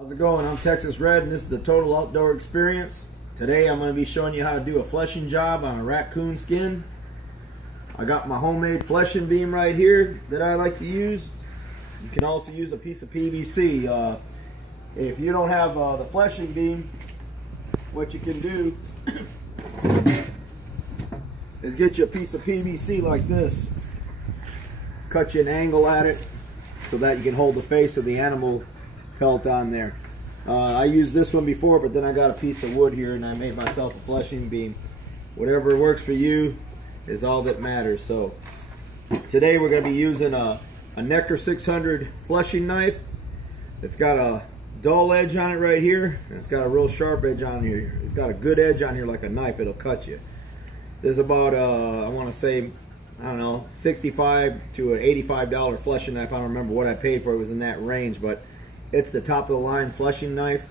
How's it going? I'm Texas Red and this is the Total Outdoor Experience. Today I'm going to be showing you how to do a fleshing job on a raccoon skin. I got my homemade fleshing beam right here that I like to use. You can also use a piece of PVC. If you don't have the fleshing beam, what you can do is get you a piece of PVC like this. Cut you an angle at it so that you can hold the face of the animal pelt on there. I used this one before, but then I got a piece of wood here and I made myself a fleshing beam. Whatever works for you is all that matters. So today we're going to be using a Necker 600 fleshing knife. It's got a dull edge on it right here, and it's got a real sharp edge on here. It's got a good edge on here like a knife. It'll cut you. There's about I want to say, I don't know, $65 to an $85 fleshing knife. I don't remember what I paid for it. It was in that range, but it's the top of the line fleshing knife.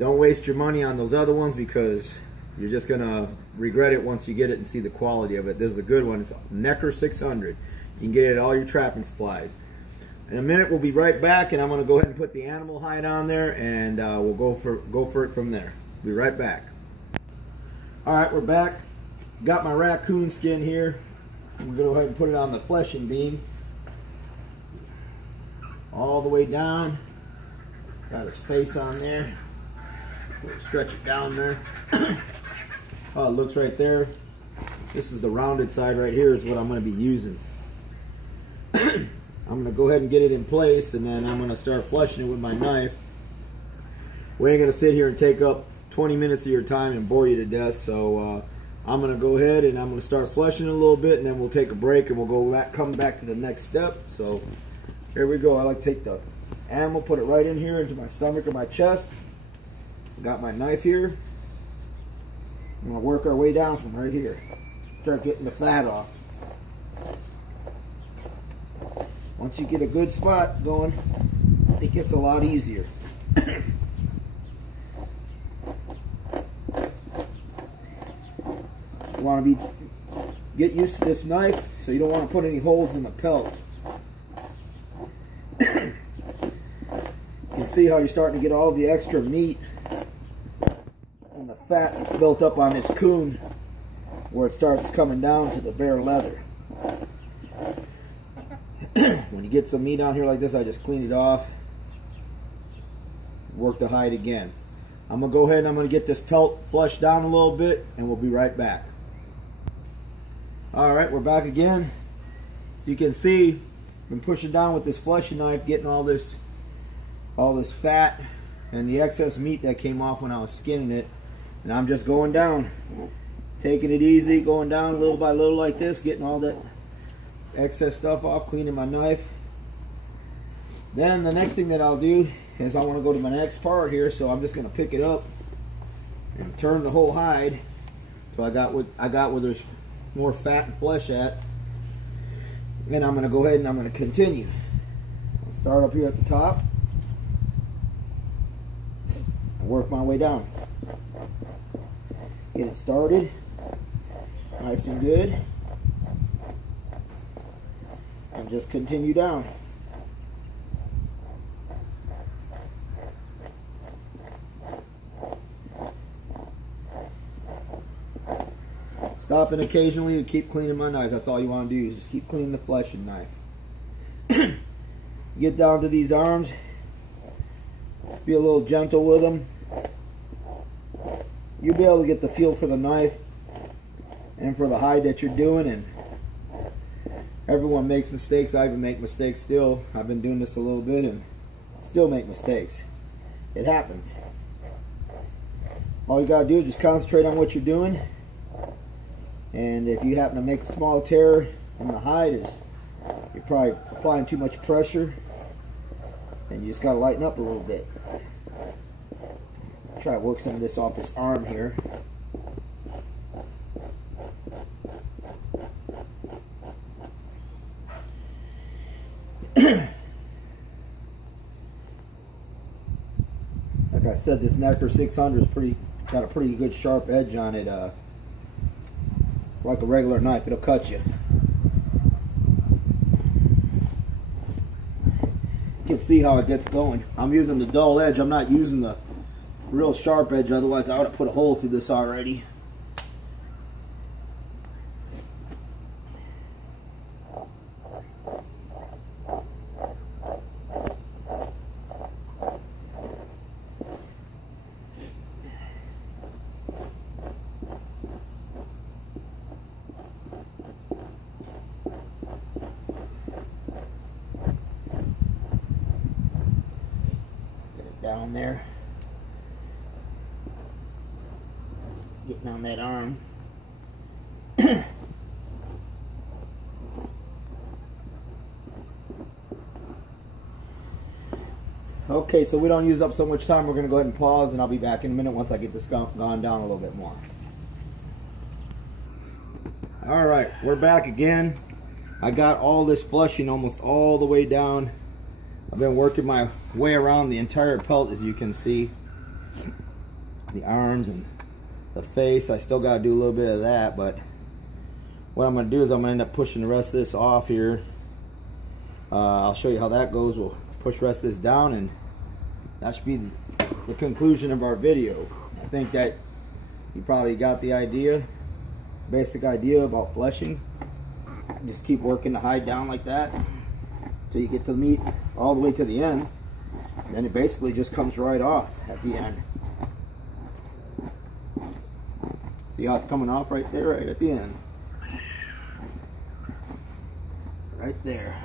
Don't waste your money on those other ones because you're just gonna regret it once you get it and see the quality of it. This is a good one. It's Necker 600. You can get it at all your trapping supplies. In a minute we'll be right back, and I'm gonna go ahead and put the animal hide on there, and we'll go for it from there. Be right back. All right, we're back. Got my raccoon skin here. I'm gonna go ahead and put it on the fleshing beam all the way down. Got his face on there. We'll stretch it down there. Oh, it looks right there. This is the rounded side right here is what I'm going to be using. I'm going to go ahead and get it in place, and then I'm going to start fleshing it with my knife. We ain't going to sit here and take up 20 minutes of your time and bore you to death, so I'm going to go ahead and I'm going to start fleshing it a little bit, and then we'll take a break and we'll come back to the next step. So here we go. I like to take the animal, put it right in here into my stomach or my chest. Got my knife here. I'm going to work our way down from right here. Start getting the fat off. Once you get a good spot going, it gets a lot easier. You want to get used to this knife, so you don't want to put any holes in the pelt. You can see how you're starting to get all the extra meat and the fat that's built up on this coon where it starts coming down to the bare leather. When you get some meat on here like this, I just clean it off, work the hide again. I'm going to go ahead and I'm going to get this pelt flushed down a little bit, and we'll be right back. Alright, we're back again. As you can see, I've been pushing down with this fleshing knife, getting all this fat and the excess meat that came off when I was skinning it, and I'm just going down, taking it easy, going down little by little like this, getting all that excess stuff off, cleaning my knife. Then the next thing that I'll do is I want to go to my next part here, so I'm just going to pick it up and turn the whole hide so I got where there's more fat and flesh at, and I'm going to go ahead and I'm going to continue. I'll start up here at the top. Work my way down. Get it started nice and good, and just continue down. Stopping occasionally to keep cleaning my knife. That's all you want to do, is just keep cleaning the fleshing knife. Get down to these arms, be a little gentle with them. You'll be able to get the feel for the knife and for the hide that you're doing, and everyone makes mistakes. I even make mistakes still. I've been doing this a little bit and still make mistakes. It happens. All you gotta do is just concentrate on what you're doing, and if you happen to make a small tear in the hide, you're probably applying too much pressure, and you just gotta lighten up a little bit. Try to work some of this off this arm here. Like I said, this Necker 600 is got a pretty good sharp edge on it. It's like a regular knife, it'll cut you. can see how it gets going. I'm using the dull edge. I'm not using the real sharp edge, otherwise I would have put a hole through this already. Down there, getting on that arm. Okay, so we don't use up so much time. We're going to go ahead and pause, and I'll be back in a minute once I get this gone down a little bit more. All right, we're back again. I got all this flushing almost all the way down. I've been working my way around the entire pelt, as you can see. The arms and the face, I still got to do a little bit of that, but what I'm going to do is I'm going to end up pushing the rest of this off here. I'll show you how that goes. We'll push the rest of this down, and that should be the conclusion of our video. I think that you probably got the idea, basic idea about fleshing. Just keep working the hide down like that till you get to the meat all the way to the end. Then it basically just comes right off at the end. See how it's coming off right there, right at the end. Right there.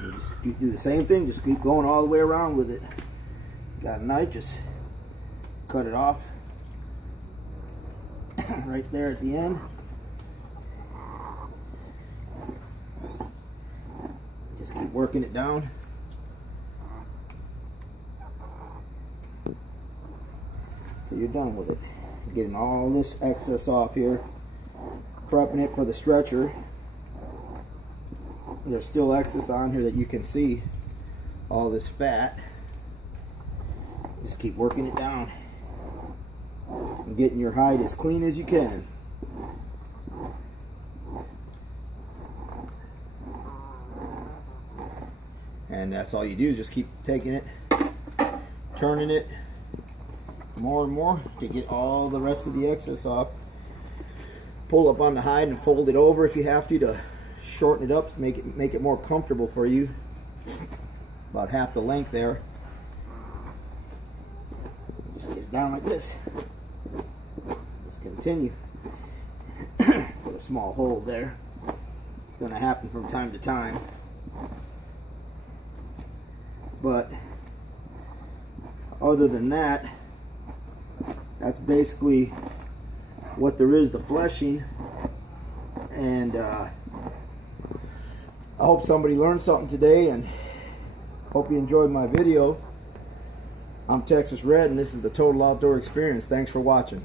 You just do the same thing, just keep going all the way around with it. Got a knife, just cut it off right there at the end. Just keep working it down. So you're done with it. Getting all this excess off here. Prepping it for the stretcher. There's still excess on here that you can see. All this fat. Just keep working it down. And getting your hide as clean as you can. And that's all you do, is just keep taking it, turning it more and more to get all the rest of the excess off. Pull up on the hide and fold it over if you have to shorten it up, make it more comfortable for you. About half the length there. Just get it down like this. Just continue. Put a small hole there. It's going to happen from time to time. But other than that, that's basically what there is to fleshing. And I hope somebody learned something today, and hope you enjoyed my video. I'm Texas Red, and this is the Total Outdoor Experience. Thanks for watching.